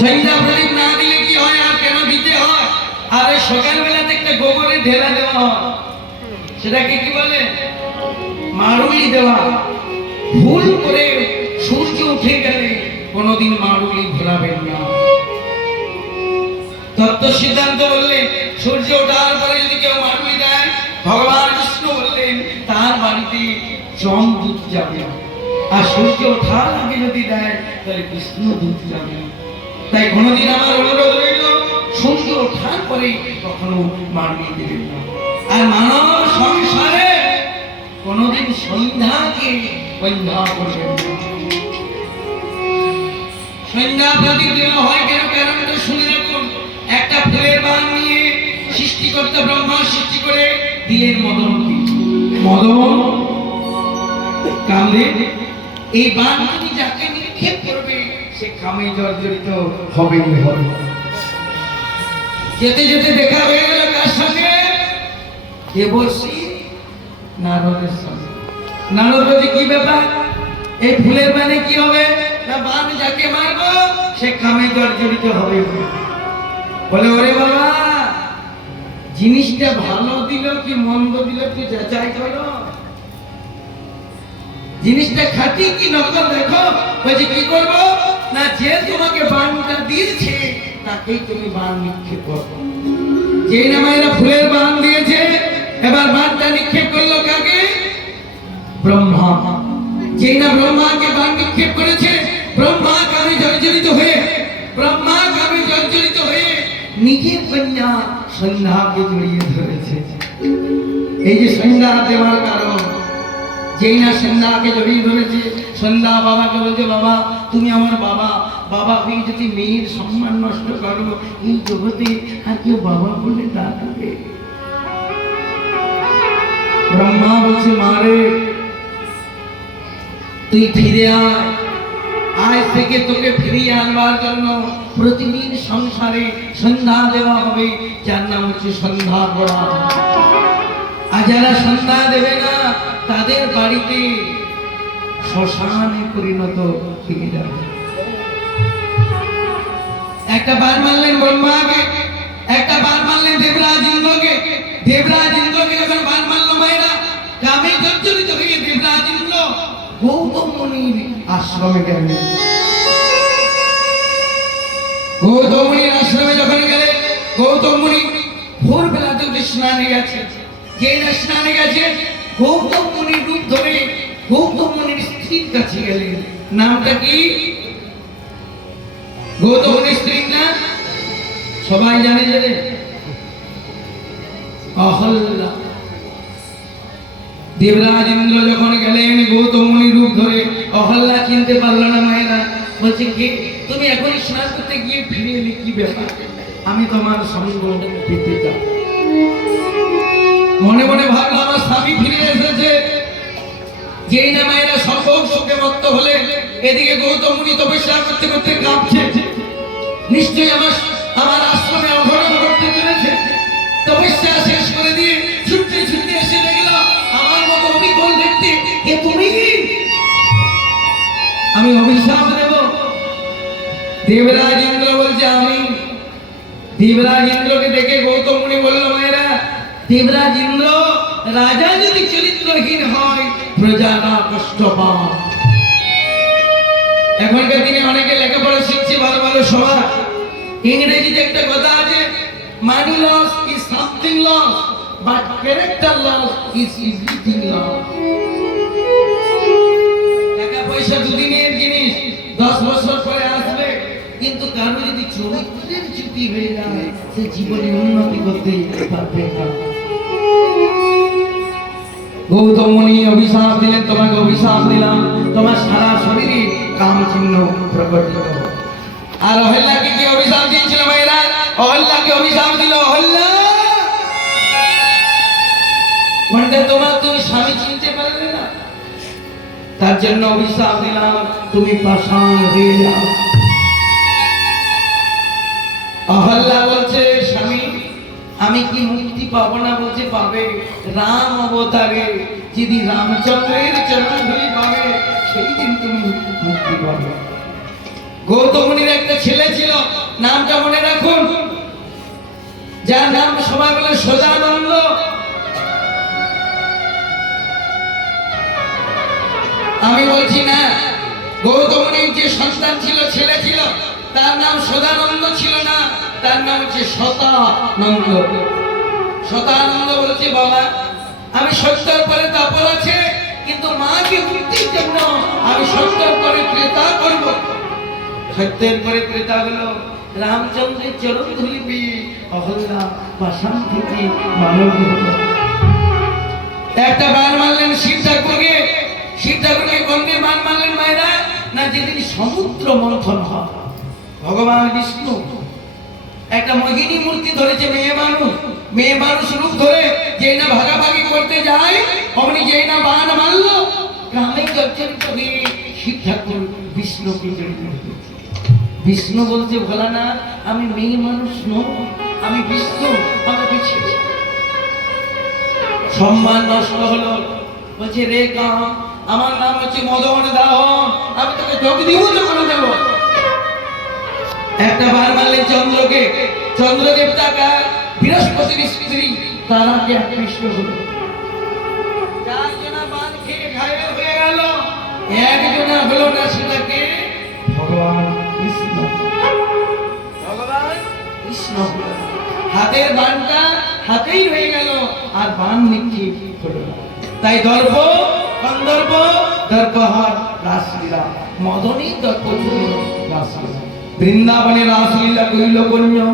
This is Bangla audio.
সন্ধ্যা প্রদীপ না দিলে কি হয় আর কেন দিতে হয়? আর ওই সকালবেলাতে একটা গোবরে ঢেলা দেওয়া হয়, সেটাকে কি বলে? মারুলি দেওয়া। ভুল করে সূর্য উঠে গেলে কোনোদিন মারুলি ঘোরাবেন না। তত্ত্ব সিদ্ধান্ত বললেন সূর্য ওঠার পরে যদি কেউ মারুলি দেয়, ভগবান কৃষ্ণ বললেন তার বাড়িতে যমদূত যাবে, আর সূর্য ওঠার আগে যদি দেয় তাহলে বিষ্ণুদূত যাবে। তাই কোনোদিন আমার অনুরোধ রইল, সূর্য ওঠার পরে কখনো মারুলি দেবেন না। আর মানব সংসারে কোনোদিন সন্ধ্যাকে বন্ধা করবেন না। সন্ধ্যা প্রদীপ দেওয়া হয় কেন? কারণটা শুনে রাখুন। একটা ফুলের বান নিয়ে সৃষ্টিকর্তা ব্রহ্মা সৃষ্টি করে দিলেন মদনকে। মদন কামে এই বান তুমি যাকে নিক্ষেপ করবে সে কামে জর্জরিত হবে। যেতে যেতে দেখা হয়ে গেল কার সঙ্গে? দেবশ্রী নারদের সঙ্গে। নারদ বলছে কি ব্যাপার, এই ফুলের বানে কি হবে? না বান যাকে মারবো সে কামে জর্জরিত হবে। বলে ওরে বাবা, জিনিসটা ভালো দিল কি মন্দ দিল তুই যাচাই করো, জিনিসটা খাঁটি কি নকল দেখো। বলছে কি করবো? না যে তোমাকে বানটা দিয়েছে তাকেই তুমি বান নিক্ষেপ করো। যেই না মায়েরা ফুলের বান দিয়েছে, এবার বানটা নিক্ষেপ করলো কাকে? ব্রহ্মা। যেই না ব্রহ্মাকে বান নিক্ষেপ করেছে, ব্রহ্মা কামে জর্জরিত হয়ে নিজের কন্যা সন্ধ্যাকে জড়িয়ে ধরেছে। এই যে সন্ধ্যা দেওয়ার কারণ, যেই না সন্ধ্যাকে জড়িয়ে ধরেছে, সন্ধ্যা বাবাকে বলছে বাবা তুমি আমার বাবা, বাবাকে যদি মেয়ের সম্মান নষ্ট করো এই জগতে আর কেউ বাবা বলে ডাকবে। ব্রহ্মা বলছে মারে তুই ফিরে আয়, আজ থেকে তোকে ফিরিয়ে আনবার জন্য প্রতিদিন সংসারে সন্ধ্যা দেওয়া হবে, যার নাম হচ্ছে সন্ধ্যা করা। আর যারা সন্ধ্যা দেবে না তাদের বাড়িতে শ্মশানে পরিণত হয়ে যাবে। একটা বার মারলেন ব্রহ্মাকে, একটা বার মারলেন দেবরাজ ইন্দ্রকে। দেবরাজ ইন্দ্রকে যখন বার মারলো মায়েরা, কামে জর্জরিত হয়ে দেবরাজ ইন্দ্র গৌতম মুনির আশ্রমে গেলেন। গৌতম মুনির আশ্রমে যখন গেলেন, গৌতম মুনি ভোরবেলাতে স্নানে গেছে। যে না স্নানে গেছে, গৌতম মুনির রূপ ধরে গৌতম মুনির স্ত্রীর কাছে গেলেন। নামটা কি? গৌতম মুনির স্ত্রীর নাম সবাই জানে যে অহল্যা। দেবরাজ ইন্দ্র যখন গেলেন গৌতম মুনির রূপ ধরে, অহল্যা চিনতে পারল না মায়েরা। বলছে কে তুমি? এখনই স্নান করতে গিয়ে ফিরে এলে, কি ব্যাপার? আমি তোমার সঙ্গ পেতে চাই। মনে মনে ভাবলো আমার স্বামী ফিরে এসেছে। যেই না মায়েরা সকল সুখে মত্ত হলে, এদিকে গৌতম মুনি তপস্যা করতে করতে কাঁপছে। নিশ্চয়ই আমার আশ্রমে অঘটন ঘটতে চলেছে। তপস্যা শেষ করে দিয়ে ছুটতে ছুটতে এসে দেখলো আমার মতো অবিকল দেখতে কে তুমি? আমি অভিশাপ দেব। দেবরাজ ইন্দ্র বলছে আমি। দেবরাজ ইন্দ্রকে দেখে গৌতম মুনি বলল মায়েরা, দেবরাজ ইন্দ্র রাজা যদি চরিত্রহীন হয় প্রজারা কষ্ট পায়। এখনকার দিনে অনেকে লেখাপড়া শিখছে ভালো ভালো সবার। ইংরেজিতে একটা কথা আছে, money loss is something loss but character loss is everything loss. টাকা পয়সা দুদিনের জিনিস, 10 বছর পরে আসবে, কিন্তু কারো যদি চরিত্রের চ্যুতি হয়ে যায় সে জীবনে উন্নতি করতে পারবে না। গৌতম মুনি অভিশাপ দিলেন, তোমাকে অভিশাপ দিলাম, তোমার সারা শরীরে কাম চিহ্ন প্রকট হবে। আর অহল্যাকে কি অভিশাপ দিয়েছিল মায়েরা? অহল্যাকে অভিশাপ দিল, অহল্যা মানে তোমার তুমি স্বামী চিনতে পারবে না, তার জন্য অভিশাপ দিলাম তুমি পাষাণ হয়ে যাও। অহল্যা বলছে স্বামী আমি কি মুক্তি পাবো না? বলছে পাবে। রাম অবতারে যেদিন রামচন্দ্রের চরণ ধরে পাবে সেই দিন তুমি মুক্তি পাবে। গৌতম মুনির একটা ছেলে ছিল, নামটা মনে রাখুন, যার নাম সবাই বলে সদানন্দ। আমি বলছি না, গৌতম মুনির যে সন্তান ছিল, ছেলে ছিল, তার নাম সদানন্দ ছিল না, তার নাম হচ্ছে শতানন্দ। শতানন্দ বলছে, বাবা আমি 70 পরে তাপর আছে, কিন্তু মাকে মুক্তির জন্য আমি 70 পরে ক্রেতা করব। 70 পরে ক্রেতা হলো রামচন্দ্রের চরণ ধুলি পেয়ে অহল্যা পাষাণ থেকে মানব হলো। একটা বান মারলেন শিব ঠাকুরকে, শিব ঠাকুরকে কোনকে বান মারলেন মায়েরা? না, যেদিন সমুদ্র মন্থন হয় ভগবান বিষ্ণু একটা মোহিনী মূর্তি ধরেছে, মেয়ে মানুষ রূপ ধরে, যে না ভাগাভাগি করতে যায় অমনি যে না বান মারলো, গ্রামে জর্জরিত হয়ে শিব ঠাকুর বিষ্ণুকে জড়িত হয়েছে। বিষ্ণু বলছে, ভোলা না, আমি মেয়ে মানুষ নই, আমি বিষ্ণু, আমাকে ছেড়ে। সম্মান নষ্ট হলো। বলছে, রে কা, আমার নাম হচ্ছে মদন দাহ, আমি তোকে যোগ দিব তো করে দেব। একটা বার মারলেন চন্দ্রকে, চন্দ্রদেব টাকা বৃহস্পতির স্ত্রী তারাকে আকৃষ্ট হলো। 4 জনা বান খেয়ে ঘায়েল হয়ে গেল, একজনা হলো না, সেটাকে ভগবান কৃষ্ণ। ভগবান কৃষ্ণ হাতের বানটা হাতেই রয়ে গেল, আর বান নিক্ষেপ হলো না। তাই দর্প গন্ধর্ব দর্পহার রাসলীলা, মদনী দর্প রাসলীলা, বৃন্দাবনে রাসলীলা কইল কন্যা।